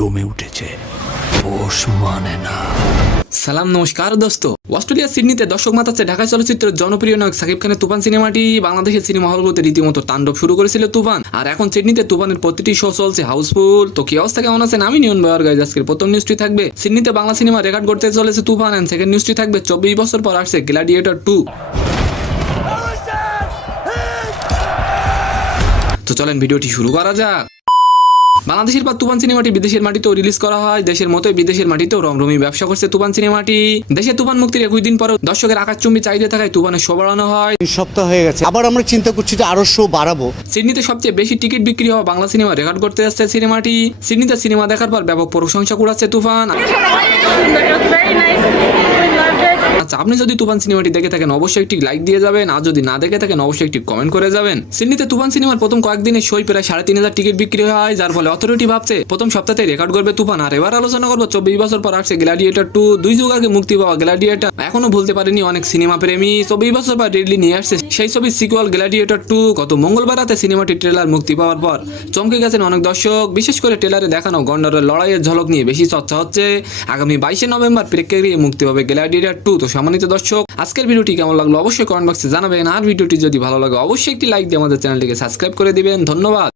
জমে উঠেছে, পোষ মানে না। সালাম নমস্কার দোস্ত। অস্ট্রেলিয়ার সিডনিতে দর্শক মাতাচ্ছে ঢাকা চলচ্চিত্রের জনপ্রিয় নায়ক সাকিব খানের তুফান সিনেমাটি বাংলাদেশের সিনেমা হলগুলোতে রীতিমতো তাণ্ডব শুরু করেছিল তুফান। আর এখন সিডনিতে তুফানের প্রতিটি শো চলছে হাউসফুল। তো কি অবস্থা, কেমন আছেন? আমি নিয়ন বায়ার গাইজ। আজকের প্রথম নিউজটি থাকবে সিডনিতে বাংলা সিনেমা রেকর্ড করতে চলেছে তুফান। এন্ড সেকেন্ড নিউজটি থাকবে 24 বছর পর আসছে গ্ল্যাডিয়েটর 2। তো চলেন ভিডিওটি শুরু করা যাক। বাংলাদেশের পর তুফান সিনেমাটি বিদেশের মাটিতেও রিলিজ করা হয়। দেশের মতোই বিদেশের মাটিতেও রমরমি ব্যবসা করছে তুফান সিনেমাটি। দেশে তুফান মুক্তির 21 দিন পরেও দর্শকের আকাশচুম্বী চাহিদা থাকায় তুফানের শো বাড়ানো হয়। সপ্তাহ হয়ে গেছে, আবার আমরা চিন্তা করছি যে আরো শো বাড়াবো। সিডনিতে সবচেয়ে বেশি টিকিট বিক্রি হওয়া বাংলা সিনেমা রেকর্ড করতে যাচ্ছে সিনেমাটি। সিডনিতে সিনেমা দেখার পর ব্যাপক প্রশংসা কুড়াচ্ছে তুফান। আচ্ছা, আপনি যদি তুফান সিনেমাটি দেখে থাকেন অবশ্যই একটি লাইক দিয়ে যাবেন, আর যদি না দেখে থাকেন অবশ্যই একটি কমেন্ট করে যাবেন। সিডনিতে তুফান সিনেমার প্রথম কয়েকদিনে শোয় প্রায় 3,500 টিকিট বিক্রি হয়, যার ফলে অথরিটি ভাবছে প্রথম সপ্তাহে রেকর্ড করবে তুফান। আর এবার আলোচনা করবো 24 বছর পর আসছে গ্ল্যাডিয়েটর 2। 2 যুগ আগে মুক্তি পাওয়া গ্ল্যাডিয়েটর এখনো ভুলতে পারেনি অনেক সিনেমা প্রেমী। 24 বছর পর রিডলি নিয়ে আসছে সেই ছবির সিকুয়াল গ্ল্যাডিয়েটর 2। গত মঙ্গলবার রাতে সিনেমাটির ট্রেলার মুক্তি পাওয়ার পর চমকে গেছেন অনেক দর্শক। বিশেষ করে ট্রেলারে দেখানো গন্ডারের লড়াইয়ের ঝলক নিয়ে বেশি চর্চা হচ্ছে। আগামী 22 নভেম্বর প্রেক্ষাগৃহে মুক্তি পাবে গ্ল্যাডিয়েটর 2। তো সম্মানিত দর্শক, আজকের ভিডিওটি কেমন লাগলো অবশ্যই কমেন্ট বক্সে জানাবেন। আর ভিডিওটি যদি ভালো লাগে অবশ্যই একটি লাইক দিয়ে আমাদের চ্যানেলটিকে সাবস্ক্রাইব করে দিবেন। ধন্যবাদ।